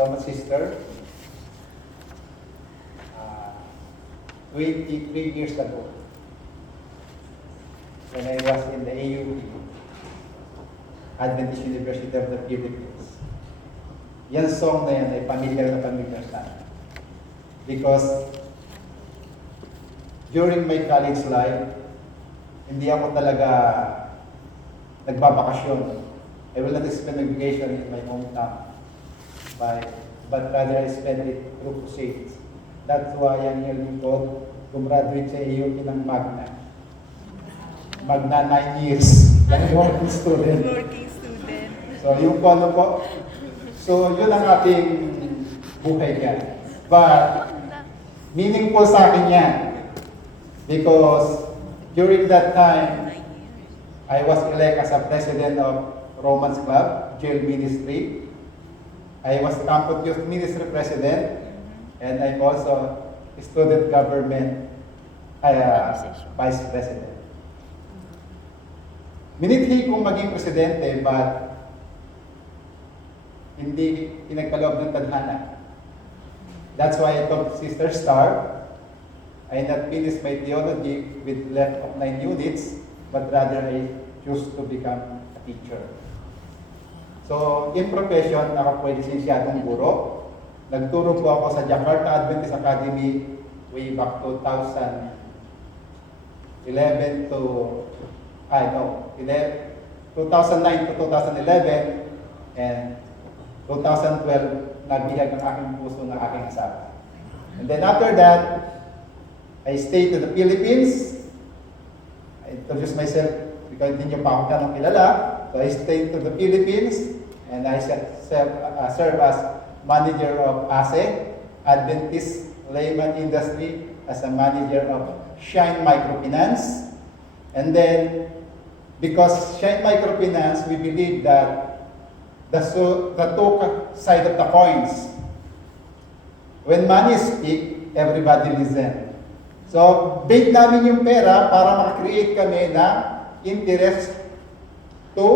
so much, sister. 23 years ago, when I was in the AUP, Adventist University of the Philippines. Yan song na yan ay familiar na familiar sa akin. Because during my college life, hindi ako talaga nagbabakasyon. I will not spend a vacation in my hometown, but rather I spend it through crusades. That's why ang yearly code, gumraduate sa AUP ng Magna. Magna 9 years. Working student. Working student. So yung kono ko, so yun ang ating buhay niya. But meaningful sa akin yan. Because during that time, I was elected as a president of Romans Club, Jail Ministry. I was Campus Youth Ministry President, and I'm also Student Government Vice President. Miniti kong maging presidente, but hindi pinagkaloob ng tadhana. That's why I told Sister Star, I not finish my theology with left of 9 units, but rather I choose to become a teacher. So, in profession, ako po ay lisensyadong guro. Nagturo po ako sa Jakarta Adventist Academy way back 2009 to 2011, and 2012, nagbihag ng aking puso ng aking asawa. And then after that, I stayed to the Philippines. I introduced myself, continue pa ako ng kilala. So I stayed to the Philippines, and I serve as manager of ASE, Adventist Layman Industry, as a manager of Shine Microfinance. And then, because Shine Microfinance, we believe that the two side of the coins. When money speak, everybody listen. So, bait namin yung pera para makakreate kami ng interest to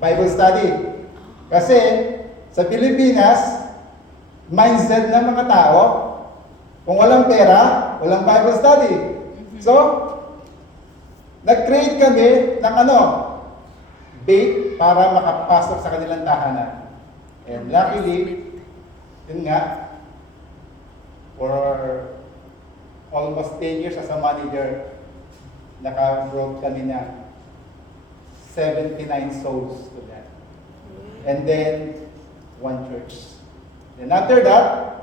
Bible study. Kasi sa Pilipinas, mindset ng mga tao, kung walang pera, walang Bible study. So, nag-create kami ng bait para makapasok sa kanilang tahanan. And luckily, yun nga, for almost 10 years as a manager, naka-brought kami na 79 souls to that. And then, one church. Then after that,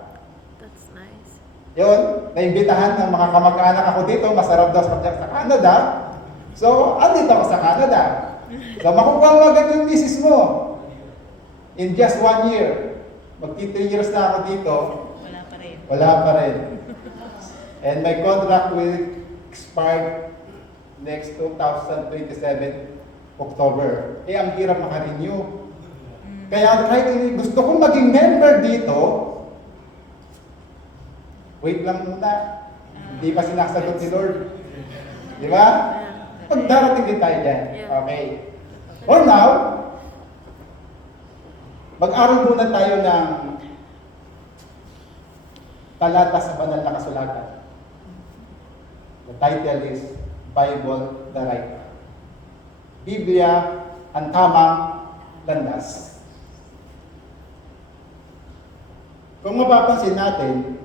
That's nice. yun, naimbitahan ng mga kamag-anak ako dito, masarap daw sa Canada. So, andito ako sa Canada. So, makukuha mo agad yung thesis mo. In just 1 year, magti 3 years na ako dito, Wala pa rin. wala pa rin. And my contract will expire next 2027 October. Eh, ang hirap makarenew. Kaya kahit gusto kong maging member dito, wait lang muna. Hindi pa sinasagot ni Lord. Di ba? Pagdarating din tayo dyan. Okay. For now, mag-aral muna tayo ng talata sa banal na kasulatan. The title is Bible the Right Path. Biblia ang tamang landas. Kung mapapansin natin,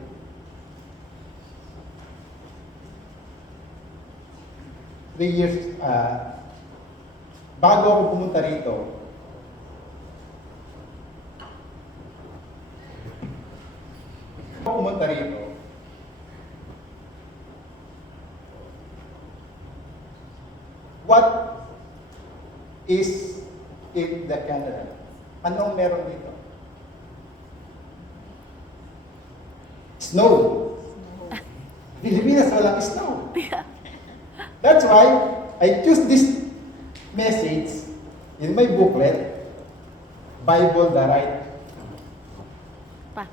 bago ako pumunta rito, what is in the Canada? Anong meron dito? Snow. Pilipinas walang snow. That's why I choose this message in my booklet, Bible the Right Path.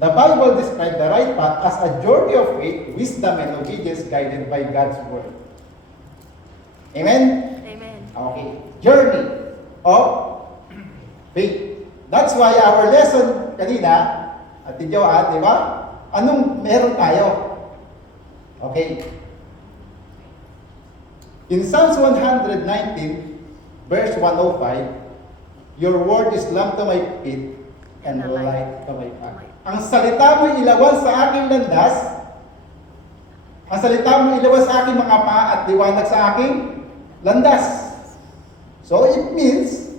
The Bible describes the right path as a journey of faith, wisdom, and obedience guided by God's Word. Amen? Amen. Okay. Journey of faith. That's why our lesson kanina, Ate Joanne, di ba? Anong meron tayo? Okay. In Psalms 119, verse 105, your word is lamp to my feet and light to my path. Ang salita mo ilawan sa aking landas, ang salita mo ilawan sa aking mga paa at liwanag sa aking landas. So it means,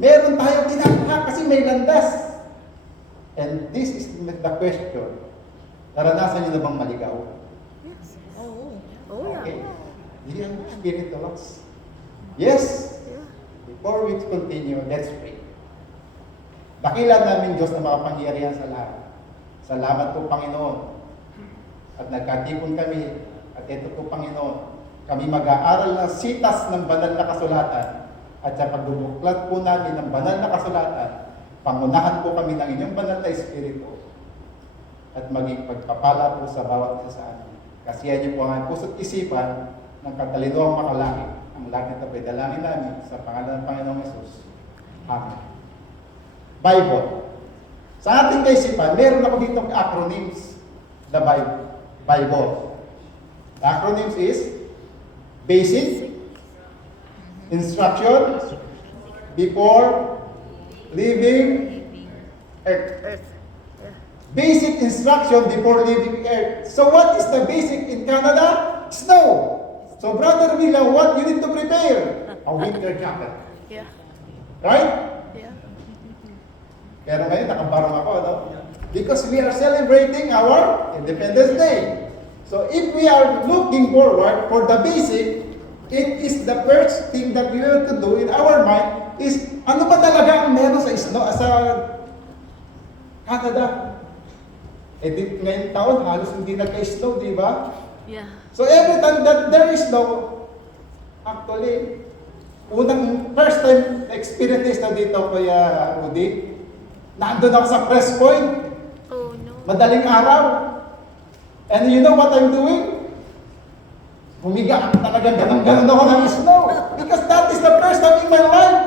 meron tayo ginagawa kasi may landas. And this is the question. Naranasan niyo na bang maligaw? Yes. Oh. Oh, yeah. Okay. Do you experience the loss? Yes. Yeah. Before we continue, let's pray. Dakila namin Diyos na makapangyarihan sa lahat. Salamat po Panginoon. At nagkatipon kami. At ito po Panginoon. Kami mag-aaral ng sitas ng banal na kasulatan. At sa pagbubuklat po namin ng banal na kasulatan, pangunahan po kami ng inyong banal na Espiritu. At maging pagpapala po sa bawat isa sa amin. Kasihan niyo po ang puso't isipan ng katalinuhang makalangit. Ang langit na dalangin namin sa pangalan ng Panginoong Yesus. Amen. Bible. Sa ating kaisipan, meron ako dito acronyms. The Bible. The acronyms is basic, instruction, before, leaving, earth. Earth. Yeah. Basic instruction before leaving earth. So what is the basic in Canada? Snow. So Brother Mila, what you need to prepare? A winter jacket. Yeah. Right? Yeah. Pero ngayon, nakabarong ako, no? Because we are celebrating our Independence Day. So if we are looking forward for the basic, it is the first thing that we have to do in our mind is, ano ba talaga ang meron sa snow, sa Canada? Eh, ngayong taon, halos hindi nagka-snow, di ba? Yeah. So every time that there is snow, actually, first time experience is na dito, Kuya Rudy, nandun ako sa press point, Oh no. madaling araw. And you know what I'm doing? Humiga talaga, ganun-ganun ako ng snow. Because that is the first time in my life.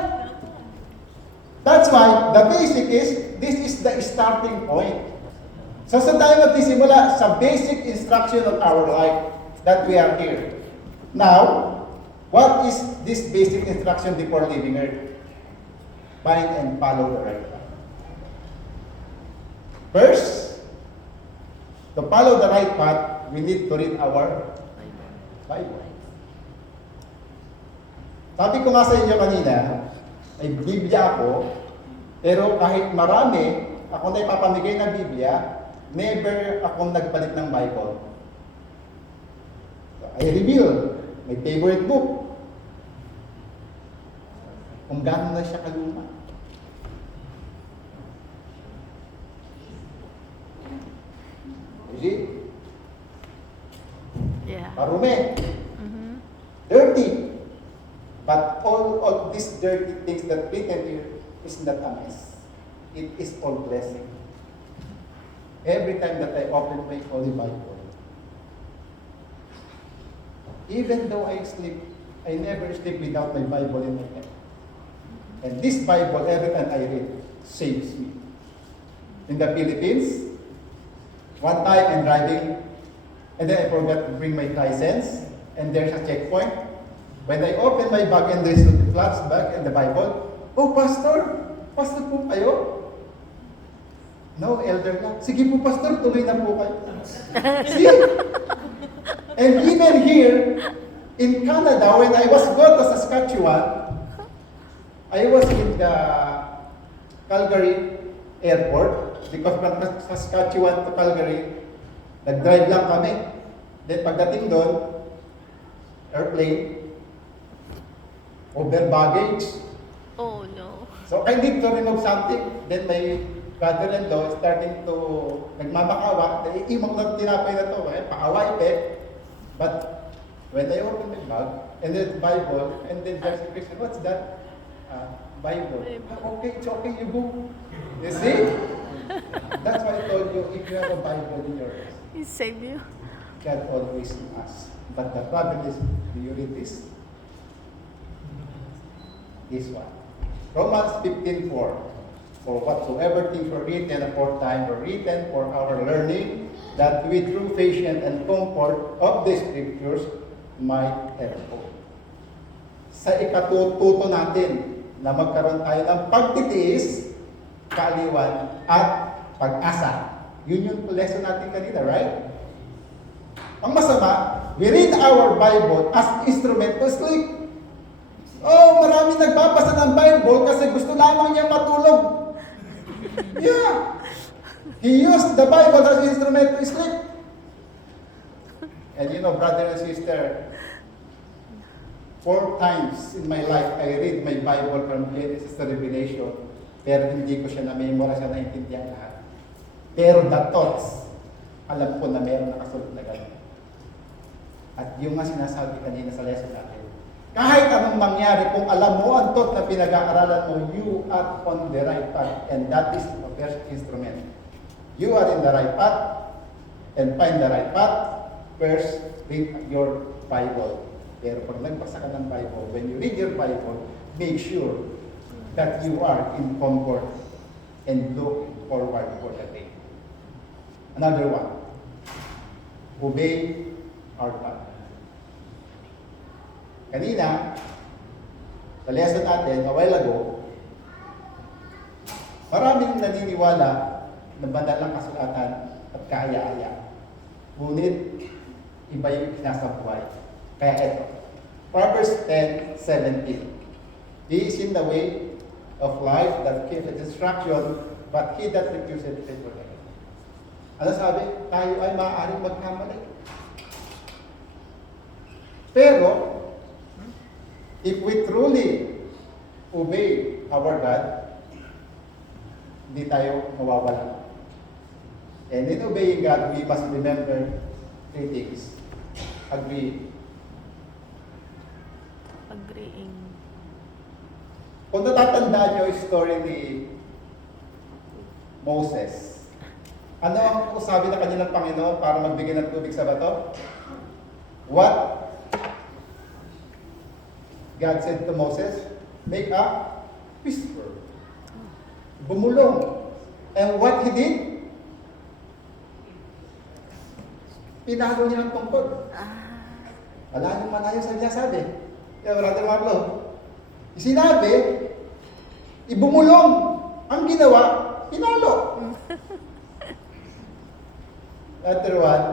That's why the basic is, this is the starting point. So sa tayo magsisimula sa basic instruction of our life that we are here. Now, what is this basic instruction before leaving earth? Find and follow the right path. First, to follow the right path, we need to read our Bible. Sabi ko nga sa inyo kanina, may Biblia ako, pero kahit marami, ako na ipapamigay ng Biblia, never akong nagpalit ng Bible. So, I reveal my favorite book. Kung gano'n na siya kaluma. You see? Yeah. Marumi. Mm-hmm. Dirty. But all of these dirty things that written here is not a mess. It is all blessing. Every time that I open my Holy Bible, even though I sleep, I never sleep without my Bible in my hand. And this Bible, every time I read, saves me. In the Philippines, one time I'm driving, and then I forgot to bring my license, and there's a checkpoint. When I open my bag and there's a flash bag and the Bible, oh, Pastor po kayo? No, elder lang. Sige po, Pastor, tuloy na po kayo. See? And even here, in Canada, when I was going to Saskatchewan, I was in the Calgary airport, because from Saskatchewan to Calgary, nag-drive lang kami. Then pagdating doon, airplane, over baggage. Oh no. So I need to remove something. Then my brother-in-law is starting to nagmamakawa. Iimang na tinapay na to. Paaway pe. But when I open my bag, and then Bible, and then there's a question, what's that? Bible. Okay, it's okay, you go. You see? That's why I told you, if you have a Bible in your hands, He saved you. God always asks. But the problem is, do you read this? This one. Romans 15:4. for whatsoever things were written aforetime were written for our learning, that we through patience and comfort of the Scriptures might have hope. Sa ikatututo natin na magkaroon tayo ng pagtitiis, kaaliwan, at pag-asa. Yun yung lesson natin kanina, right? Ang masama, we read our Bible as instrument to sleep. Oh, marami nagbabasa ng Bible kasi gusto lamang niya matulog. Yeah. He used the Bible as instrument to sleep. And you know, brother and sister, 4 times in my life, I read my Bible from Genesis to Revelation, pero hindi ko siya na-memorize na naintindihan lahat. Pero the thoughts, alam ko na meron nakasulot na gano'n. At yung nga sinasabi kanina sa lesson natin, kahit anong mangyari, kung alam mo ang thought na pinag-aaralan mo, you are on the right path. And that is the first instrument. You are in the right path, and find the right path, first read your Bible. Pero pag nagbasa ka ng Bible, when you read your Bible, make sure that you are in comfort and look forward for the day. Another one, obey our God. Kanina, sa lesson natin, a while ago, maraming naniniwala na banal ang kasulatan at kaaya-aya. Ngunit, iba yung sinasabuhay. Kaya ito, Proverbs 10:17. He is in the way of life that keepeth instruction, but he that refuseth it will die. Ano sabi? Tayo ay maaaring magkamali. Pero, if we truly obey our God, hindi tayo mawawala. And in obeying God, we must remember 3 things. Agree. Agreeing. Kung natatandaan nyo yung story ni Moses, ano ang sabi na kanilang Panginoon para magbigay ng tubig sa bato? What God said to Moses, make a whisper. Bumulong. And what he did? Pinalo niya ng tungkod. Malayo malayo sa niya sabi. Kaya Brother Marlo, sinabi, ibumulong. Ang ginawa, pinalo. Another one,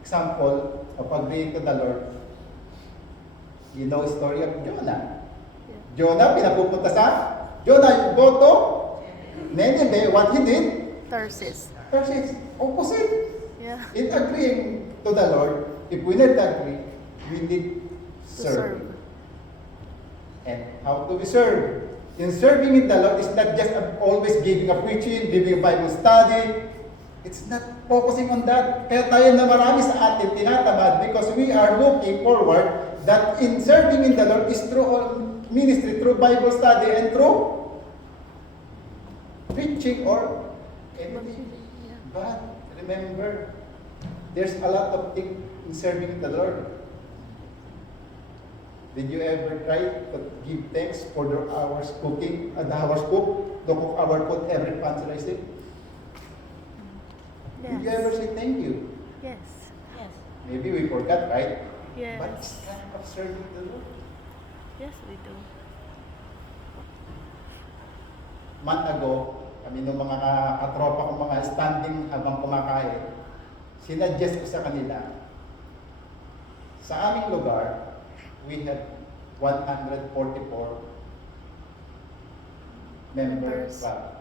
example of agreeing to the Lord. You know the story of Jonah. Jonah, pinapupunta sa Jonah, go to Nineveh. What he did? Tarsus. Tarsus. Opposite. Yeah. In agreeing to the Lord, if we need to agree, we need to To serve. serve. And how do we serve? In serving in the Lord, it's not just always giving a preaching, giving a Bible study. It's not focusing on that. Kaya tayo na marami sa atin tinatamad because we are looking forward that in serving in the Lord is through ministry, through Bible study, and through preaching or anything. Yeah. But remember, there's a lot of things in serving the Lord. Did you ever try to give thanks for the hours cooking, the hours cook, to cook our food every Thursday? Did you ever say thank you? Yes. Yes. Maybe we forgot, right? Yes. But it's kind of serving the Lord. Yes, we do. Month ago, kami nung mga katropa kong mga standing habang kumakain, sinuggest ko sa kanila, sa aming lugar, we have 144 members. Club.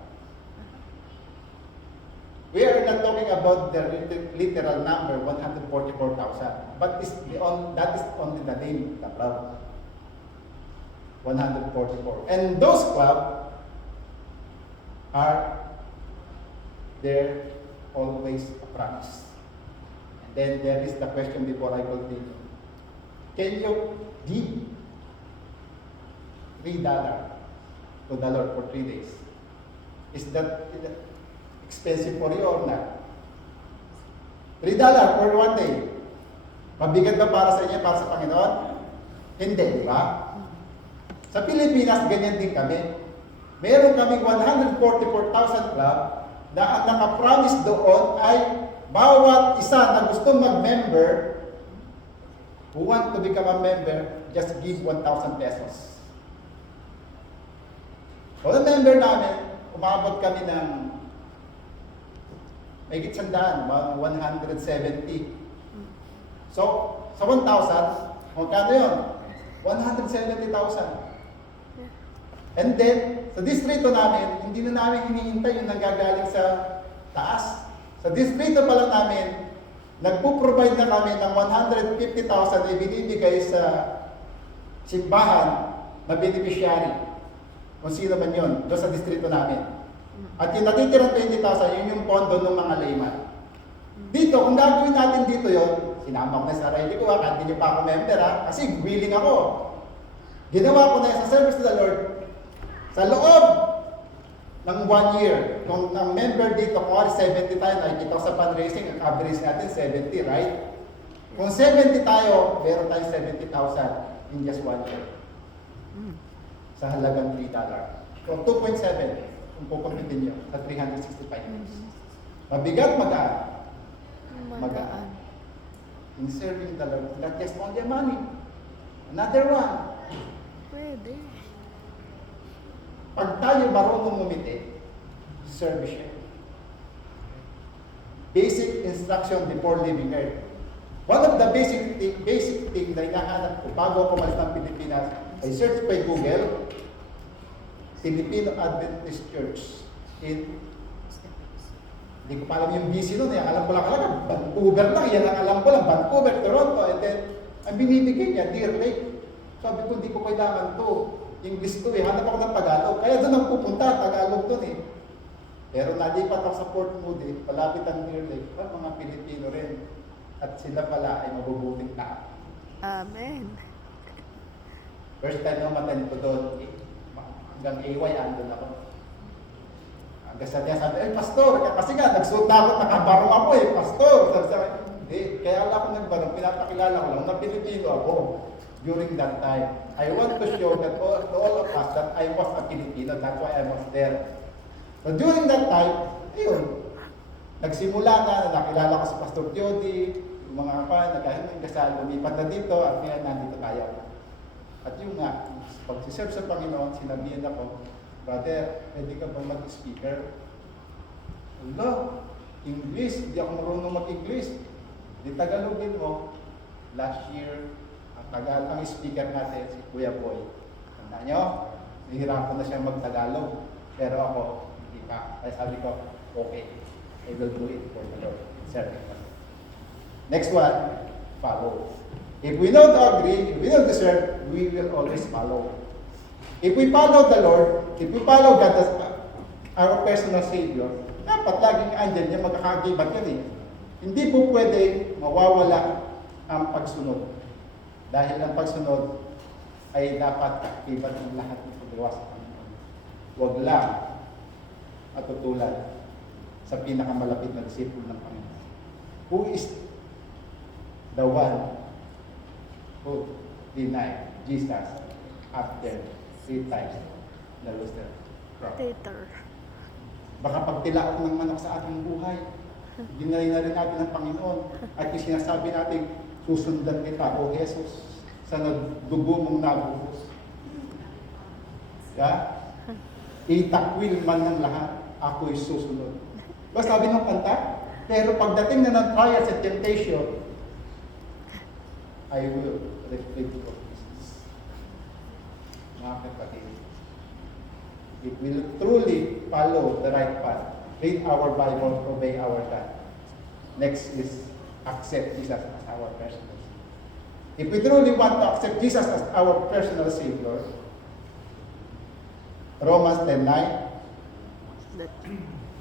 We are not talking about the literal number, 144,000, but that is only the name of the club. 144. And those clubs are there always a promise. And then there is the question before I continue. Can you give $3 to the Lord for 3 days? Is that expensive for you or not? $3 for 1 day. Mabigat ba para sa inyo, para sa Panginoon? Hindi, di ba? Sa Pilipinas, ganyan din kami. meron kaming 144,000 club na ang nakapromise doon ay bawat isa na gusto mag-member, who want to become a member, just give 1,000 pesos. So, ang member namin, umabot kami ng may gitsandaan, 170. So, sa 1,000, magkano yun? 170,000. And then, sa distrito namin, hindi na namin hinihintay yung nanggagaling sa taas. Sa distrito pa lang namin, nagpo-provide na kami ng 150,000 na ibinibigay sa simbahan na beneficiary. Kung sino man yun, doon sa distrito namin. At yung natitirang 20,000, yun yung pondo ng mga layman. Dito, kung gagawin natin dito yon, sinama ko na sa sarili ko, hindi nyo pa ako member kasi willing ako. Ginawa ko na sa service to the Lord, sa loob ng 1 year, kung ang member dito, kung 70 tayo, nakikita ko sa fundraising, ang average natin 70, right? Kung 70 tayo, meron tayong 70,000 in just 1 year. Sa halagang $3. So 2.7, kung kukumpitin nyo, sa 365 days. Mabigat, magaan. Magaan. In serving the Lord, not just only money. Another one. Pwede. Pag tayo marunong ngumiti, service siya. Basic instruction before leaving earth. One of the basic thing na hinahanap ko bago ako umalis ng Pilipinas, I search by Google, Filipino Adventist Church in, hindi ko pa alam yung BC nun, alam ko lang Vancouver lang, yan ang alam ko lang, Vancouver, Toronto, and then, ang binibigay niya, Deer Lake. Sabi ko, hindi ko kailangan to. English to hanap ako ng Tagalog. Kaya doon ang pupunta, Tagalog doon Pero nalipat ako sa Port Moody, palapit ang Deer Lake, mga Pilipino rin. At sila pala ay mabubuting tao. Amen. First time na umattend ko doon, hanggang AY, andun ako. Hanggang sa niya sabi, pastor, kasi nga, nagsuot na ako, nakabarong ako pastor. Sabi, hindi, kaya wala ako nagbarong, pinapakilala ko lang na Pilipino ako. During that time, I want to show that to all of us that I was a Filipino. That's why I was there. So during that time, ayun, nagsimula na nakilala ko si Pastor Jody, yung mga nagkahiling kasal, lumipat na dito, at ngayon nandito tayo. At yung nga, pag si-serve sa Panginoon, sinabihan ako, brother, pwede ka bang mag-speaker? Wala, English, hindi ako marunong mag-English. Di Tagalogin mo, last year, ang speaker natin, si Kuya Boy. Tanda nyo, nahihirapan na siya mag-Tagalog. Pero ako, hindi pa. Kaya sabi ko, okay, I will do it for the Lord. Serving the Lord. Next one, follow. If we don't agree, if we don't deserve, we will always follow. If we follow the Lord, if we follow God as our personal Savior, dapat laging andyan niya, magkakagibat yan Hindi po pwede mawawala ang pagsunod. Dahil ang pagsunod ay dapat akibat ng lahat ng paggawa sa Panginoon. Huwag lang matutulan sa pinakamalapit na disipulo ng Panginoon. Who is the one who denied Jesus after 3 times the rooster crowed? Tater. Baka pagtilaok ng manok sa ating buhay, ginalay na rin natin ng Panginoon. At yung sinasabi natin, susundan kita, O Jesus, sa dugo mong nabuhos. Itakwil man ng lahat, ako'y susunod. Basta sabi ng kanta, pero pagdating na ng trials and temptation, I will reflect of Jesus. Mga kapatid, if we truly follow the right path, read our Bible, obey our God. Next is accept Jesus as our personal Savior. If we truly want to accept Jesus as our personal Savior, Romans 10:9,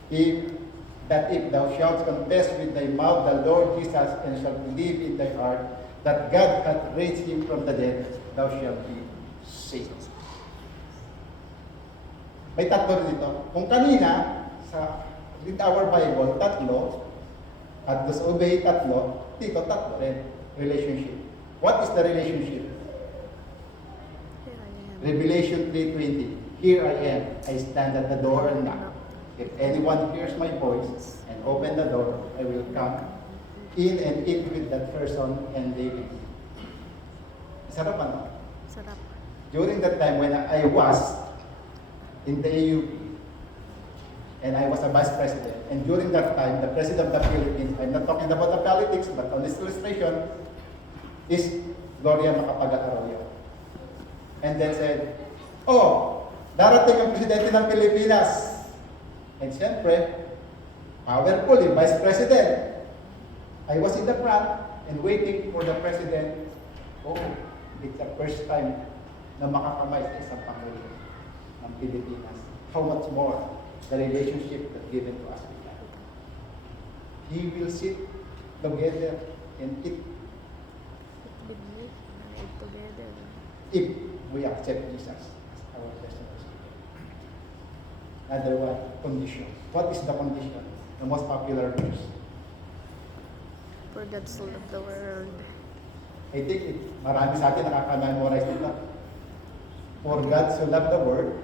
if thou shalt confess with thy mouth the Lord Jesus and shalt believe in thy heart that God hath raised him from the dead, thou shalt be saved. May tatlo dito. Kung kanina, sa read our Bible, tatlo, at disobey tatlo, dito tatlo rin. Relationship. What is the relationship? Revelation 3:20. here I am. I stand at the door and knock. If anyone hears my voice and open the door, I will come in and eat with that person and they with me. Sarap ano? Sarap. During that time when I was in the AUP and I was a vice president, and during that time, the president of the Philippines, I'm not talking about the politics, but on this illustration, is Gloria Macapagal-Arroyo. And then said, oh, darating ang presidente ng Pilipinas. And siyempre, powerful, vice president. I was in the front and waiting for the president. Oh, it's the first time na makakamay sa isang Pangulo ng Pilipinas. How much more the relationship that given to us with God. He will sit together and eat With me, eat together. if we accept Jesus as our personal Savior. Another one, condition. What is the condition? The most popular verse. For God so loved the world. I think marami sa atin nakaka-memorize nito. For God so loved the world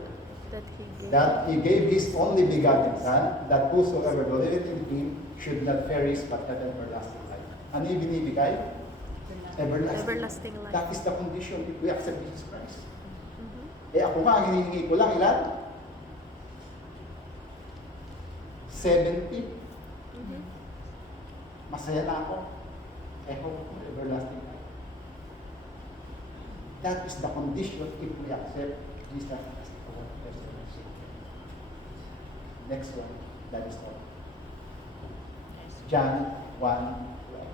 That He gave. that He gave His only begotten Son, that whosoever believeth in Him should not perish but have everlasting life. Ano yung binibigay? Everlasting. Everlasting life. That is the condition if we accept Jesus Christ. Mhm. Eh ako nga, ang hinihingi ko lang ilan? 70. Mhm. Masaya na ako. I hope for everlasting life. That is the condition if we accept Jesus as our personal Savior. Next one, that is all. John 1:12.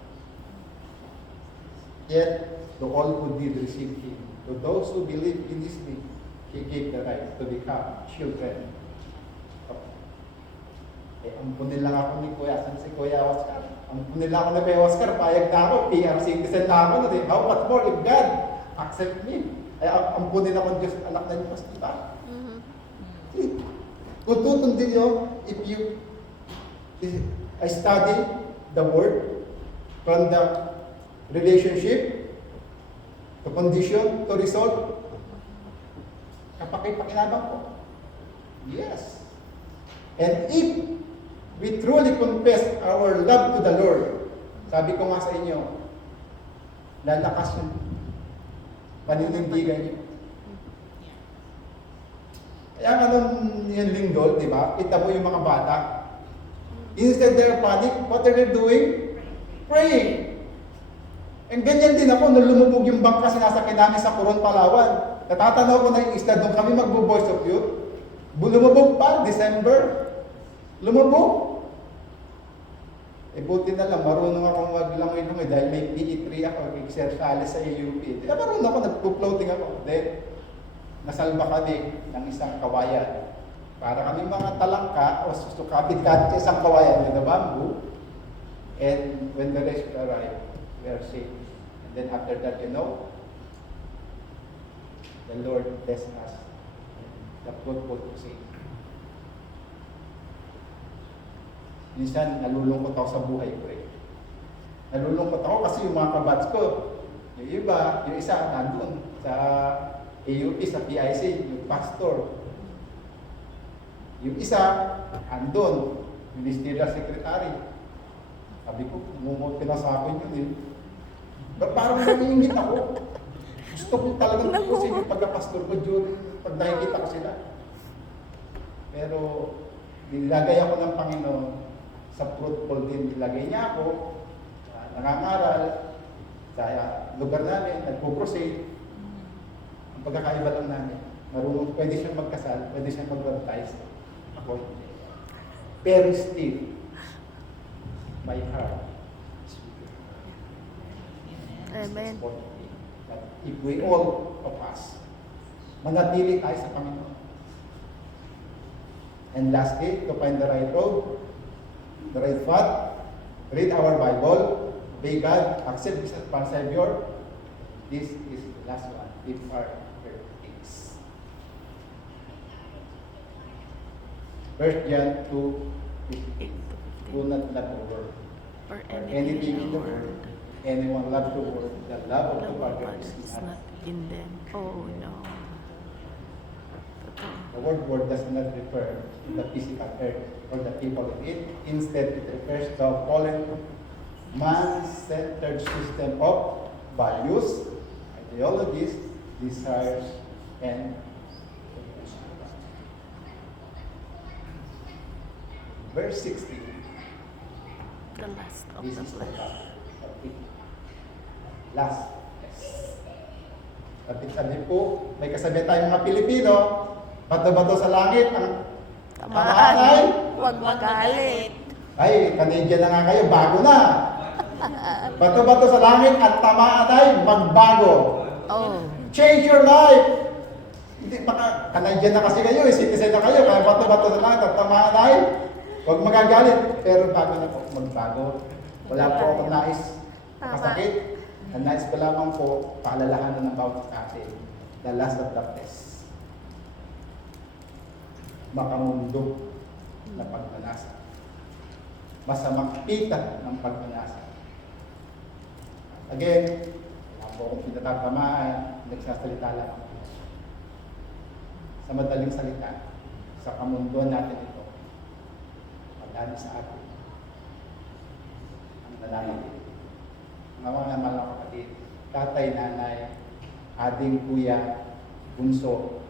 Yet, to all who did receive Him, to those who believe in His name, He gave the right to become children of God. Eh, ampunin lang ako ni Kuya. Saan si Kuya Oscar? Ampunin lang ako ni Kuya Oscar. Payag na ako. PR citizen na ako. How much more if God accept me? Ay, ampunin ako Diyos, anak na Diyos, di ba? Mhm. Kung tutundin nyo, if you I study the word from the relationship to condition to result, kapakipakinabang ko. Yes. And if we truly confess our love to the Lord, sabi ko nga sa inyo, lalakas yung paninindigan niyo. Kaya nga nung yung linggo, di ba, kita mo yung mga bata, instead they're panic, what are they doing? Praying. And ganyan din ako, nung lumubog yung bangka sinasakyan namin sa Coron, Palawan. Natatanaw ko na yung isla, doon kami magbo-voice of youth. Lumubog pa, December. Lumubog. Eh buti na lang, marunong akong maglangoy-langoy dahil may PE3 ako, exercise sa AUP. Eh marunong ako, nagpo-floating ako. Then, nasalba kami ng isang kawayan. Para kami mga talangka o susukapit-kapit sa isang kawayan with the bamboo. And when the rescue arrived, we are safe. And then after that, you know, the Lord bless us. The fruitful to say. Minsan, nalulungkot ako sa buhay ko eh. Nalulungkot ako kasi yung mga kabats ko, yung iba, yung isa, nandun sa AUP, sa PIC, yung pastor. Yung isa, andun, ministerial secretary. Sabi ko, pinasakon yun eh. But parang nangingit ako. Gusto ko talagang tukusin yung pagkapastor ko during pag nakikita ko sila. Pero, nilagay ako ng Panginoon sa fruitful din. Nilagay niya ako, nangangaral, sa lugar namin, nagpo-crusade. Ang pagkakaiba lang namin, marunong, pwede siyang magkasal, pwede siyang mag-baptize. Ako, pero still, my heart is with you. Amen. That if we all of us, manatili tayo sa Panginoon. And lastly, to find the right road, the right path, read our Bible, obey God, accept Jesus as our Savior. This is the last one. If our things. 1 John 2:15. Do not love the world, Or or anything in the world. Anyone love the world, the love of the Love of Father God is is not. not in them. Oh no. Totoo. The word world does not refer to the physical earth or the people in it. Instead, it refers to a fallen man-centered system of values, ideologies, desires, and verse 16. The last of This the is the flesh. last. Yes. Sabi po, may kasabihan tayong mga Pilipino, bato-bato sa langit, ang tamaan ay, Huwag magalit. ay, Canadian na nga kayo, bago na. Bato-bato sa langit, at tamaan ay magbago. Oh. Change your life. Hindi, baka Canadian na kasi kayo, citizen na kayo, kaya bato-bato sa langit, at tamaan ay, huwag magagalit. Pero bago na po, magbago. Wala po akong nais makasakit. Ang nais ko lamang po, paalalahanan ng bawat sa atin. The last of the flesh. Makamundo na pagmanasa. Masamang kita ng pagmanasa. Again, wala po akong pinatatamaan, nagsasalita lang. Sa madaling salita, sa kamunduan natin ito, pagdami sa atin, ang nananakit. Mga mga kapatid, tatay, nanay, ading, kuya, bunso.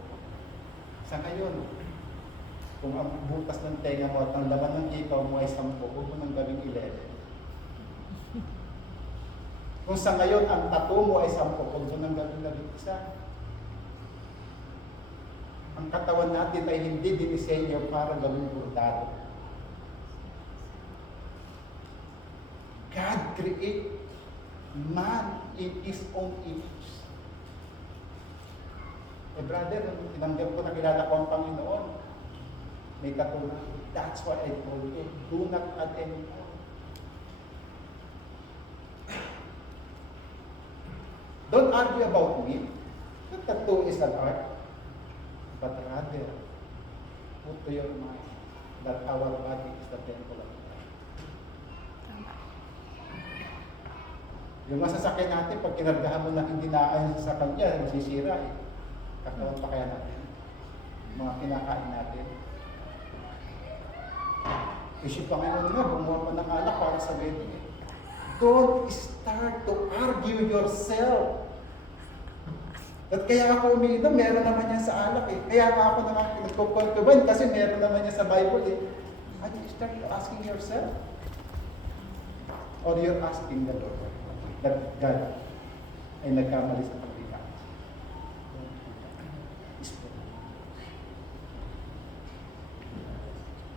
Sa ngayon, kung ang butas ng tenga mo at ang laman ng ikaw mo ay 10, huwag mo nang gawing 11. Kung sa ngayon ang tattoo mo ay 10, huwag mo nang gawing 11. Ang katawan natin ay hindi dinisenyo para gawing bordado. God create man in his own image. Eh brother, nung tinanggap ko, nakilala ko ang Panginoon, may katulad. That's why I told you, do not add any more. Don't argue about me. That tattoo is an art. But rather, put to your mind that our body is the temple of God. Yung masasakyan natin, pag kinargahan mo na hindi naayon sa kanya, masisira eh. Katawan pa kaya natin. Mga kinakain natin. Isip Panginoon nga, gumawa pa ng alak para sa wedding eh. Don't start to argue yourself. At kaya ako umiinom, meron naman yan sa alak eh. Kaya nga ako naman pinagkukuhan kasi meron naman yan sa Bible eh. And you start asking yourself? Or you're asking the Lord that God ay nagkamali sa pagkita.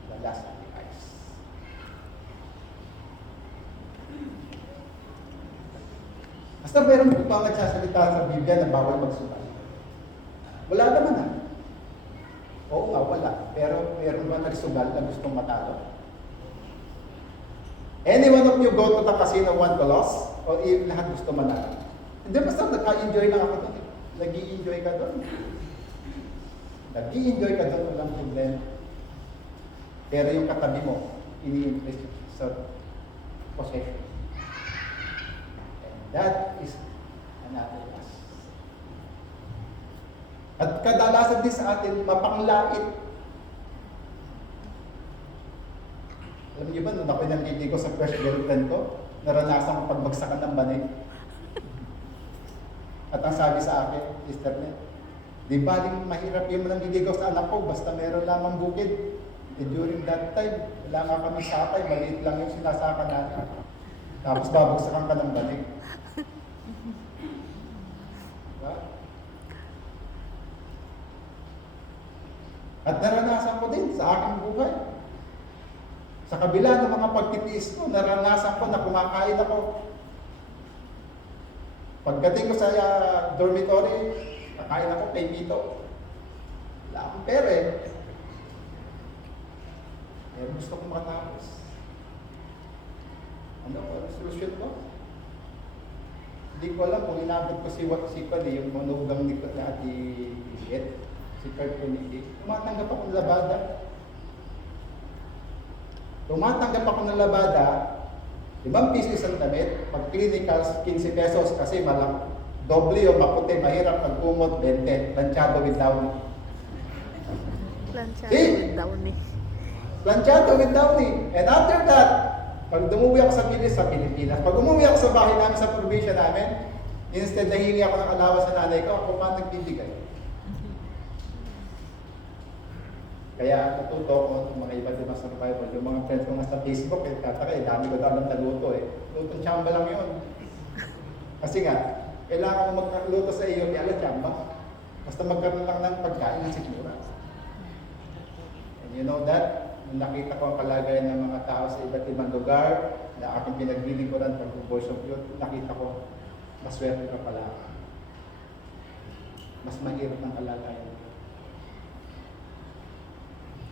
The last sacrifice. Basta meron po ba nagsasalita sa Biblia na bawal magsugal? Wala naman ah. Oo nga, wala. Pero meron ba nagsugal na gustong matalo? Any one of you go to the casino want to lose? O lahat gusto manalo? Hindi, basta nagka-enjoy lang ako doon. Nag-i-enjoy ka doon. Nag-i-enjoy ka doon, walang problema. Pero yung katabi mo, ini-impress sa possession. And that is another loss. At kadalasan din sa atin, mapanglait. Alam niyo ba, nung ako'y nandito sa first girlfriend ko, naranasan ko pagbagsakan ng banig. At ang sabi sa akin, Sister Net, di baling mahirap yung nangliligaw sa anak ko, basta meron lamang bukid. Eh, during that time, wala nga kami sakay, maliit lang yung sinasaka natin. Tapos babagsakan ka ng banig. Diba? At naranasan ko din sa aking buhay. Sa kabila ng mga pagtitiis ko, naranasan ko na kumakain ako. Pagdating ko sa dormitory, kakain ako kay Mito. Wala akong pera eh. Pero gusto kong makatapos. Ano ang solusyon ko? Hindi ko alam kung inabot ko si Pali, yung manugang ni Ate Liet, si Kurt Piniti. Tumatanggap ako ng labada. Tumatanggap ako ng labada, 5 piso isang damit, pag clinical, 15 pesos kasi malang doble o maputi, mahirap pag kumot, 20, planchado with down. Planchado See? with Downy. Planchado with Downy. And after that, pag dumuwi ako sa Pilipinas, pag umuwi ako sa bahay namin, sa probinsya namin, instead na hingi ako ng alawa sa nanay ko, ako pa nagbibigay. Kaya natuto ko ng mga iba't ibang survival. Yung mga friends ko nga sa Facebook, dami ko daw ng naluto eh. Lutong tsamba lang yun. Kasi nga, kailangan mo magluto sa iyo, kaya tsamba. Basta magkaroon lang ng pagkain ng sigura. And you know that, nung nakita ko ang kalagayan ng mga tao sa iba't ibang lugar, na aking pinaglilingkuran pag Voice of Youth, nakita ko, maswerte ka pala. Mas mahirap ang kalagayan.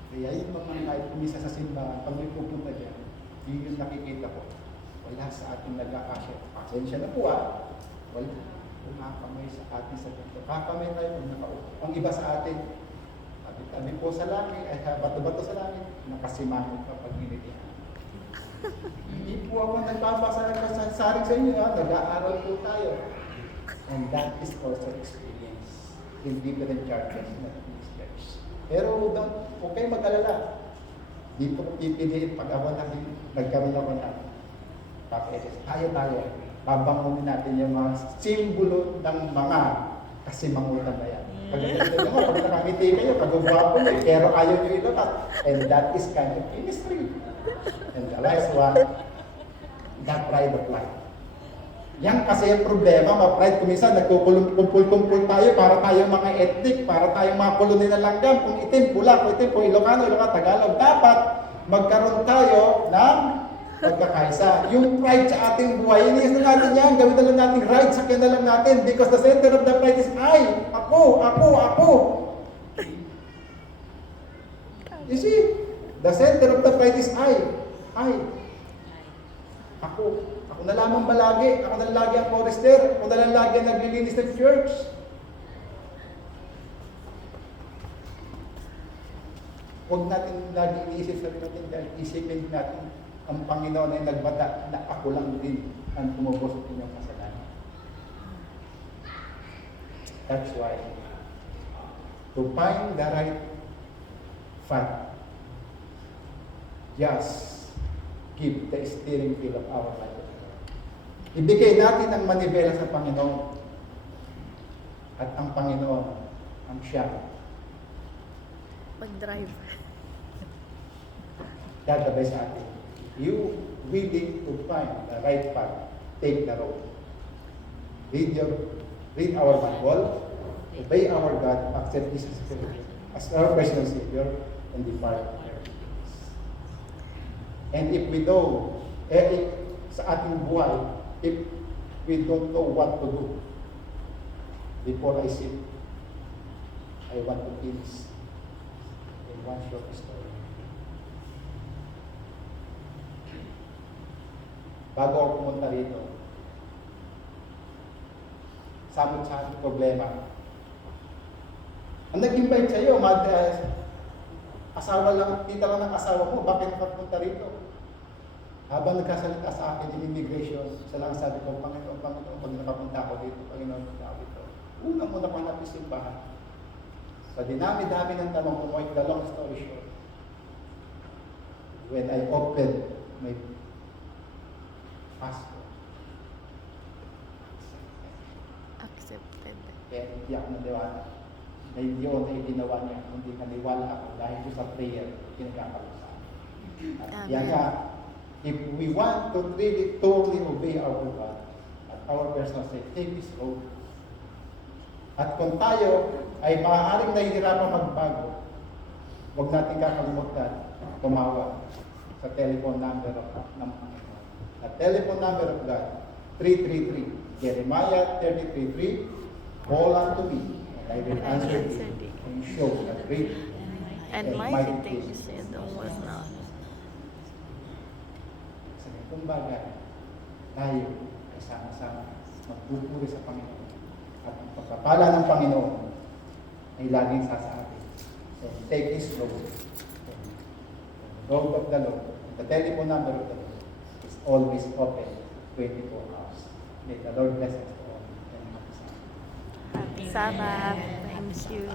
Kaya yung mga kahit kumisa sa simbahan, pag may pupunta dyan, yun yung nakikita ko. Wala sa ating nag-aasya. Pasensya na po wala. Kumakamay sa atin sa dito. Kakamay tayo pag nakaupo. Ang iba sa atin, tabi po sa langit, ay bato-bato sa langit, nakasimangot pa pag ginitihan. Hindi po ako nagpapasaring sa inyo, nag-aaral po tayo. And that is also experience in different churches, not in this church. Pero huwag kayo mag-alala. Di po pipiliin pag ako nagkaroon ako na papeles. Tayo. Babangunin natin yung mga simbolo ng mga kasimangutan na yan. Pagdating mo, pag nakangiti kayo, kagugwapo nyo, pero ayaw nyo ilabas. And that is kind of chemistry. And the last one, the pride of life. Yan kasi yung problema, ma-pride. Kuminsan, nagkukumpul-kumpul tayo para tayong mga ethnic, para tayong mga koloni ng langgam. Kung itim, pula, kung itim, kung Ilocano, Tagalog. Dapat magkaroon tayo ng pagkakaisa. Yung pride sa ating buhay, iniis na natin yan. Gawin na lang natin right, sakyan na lang natin. Because the center of the pride is I. Ako. You see? The center of the pride is I. Ako. Ako na lamang balagi. Ako na lagi ang chorister. Ako na lang lagi ang naglilinis ng church. Huwag natin lagi iniisip sa natin dahil isipin natin ang Panginoon ay nagbata na ako lang din ang tumubos sa inyong kasalanan. That's why, to find the right path, just give the steering wheel of our life. Ibigay natin ang manibela sa Panginoon. At ang Panginoon, ang siya. Mag-drive. Gagabay sa atin. You willing to find the right path, take the road. Read our Bible, obey our God, accept Jesus as our personal Savior, and depart from their sins. And if we don't, sa ating buhay, if we don't know what to do, before I sit, I want to finish in one short story. Bago ako pumunta rito, sabot sa ating problema. Ang nag-invite sa'yo, asawa lang, tita lang ng asawa mo, bakit nakapunta rito? Habang nagkasalita sa akin yung immigration, isa lang sabi ko, Panginoon, pag nakapunta ako dito, Panginoon, punta ako dito. Una-muna ko hanap yung simbahan. Sa dinami-dami ng tanong ko, the long story short, when I opened my passport, Accepted. kaya hindi ako naniwala. Dahil yun ay ginawa niya, hindi naniwala ako dahil sa prayer, pinagkakaroon sa akin. At yan nga, if we want to really totally obey our God, at our personal say, take this road. At kung tayo ay maaaring nahihirapan magbago, huwag natin kakalimutan, tumawag sa telephone number ng Panginoon. The telephone number of God, 333, Jeremiah 33:3, call unto me, and I will answer thee, and show the great And mighty things you was not. Sa ganitong bagay, tayo ay sama-sama magpupuri sa Panginoon. At ang pagpapala ng Panginoon ay laging sa atin. So take this road. The road of the Lord, the telephone number of the Lord is always open 24 hours. May the Lord bless us all. And happy Sabbath. Happy Sabbath. Thank you.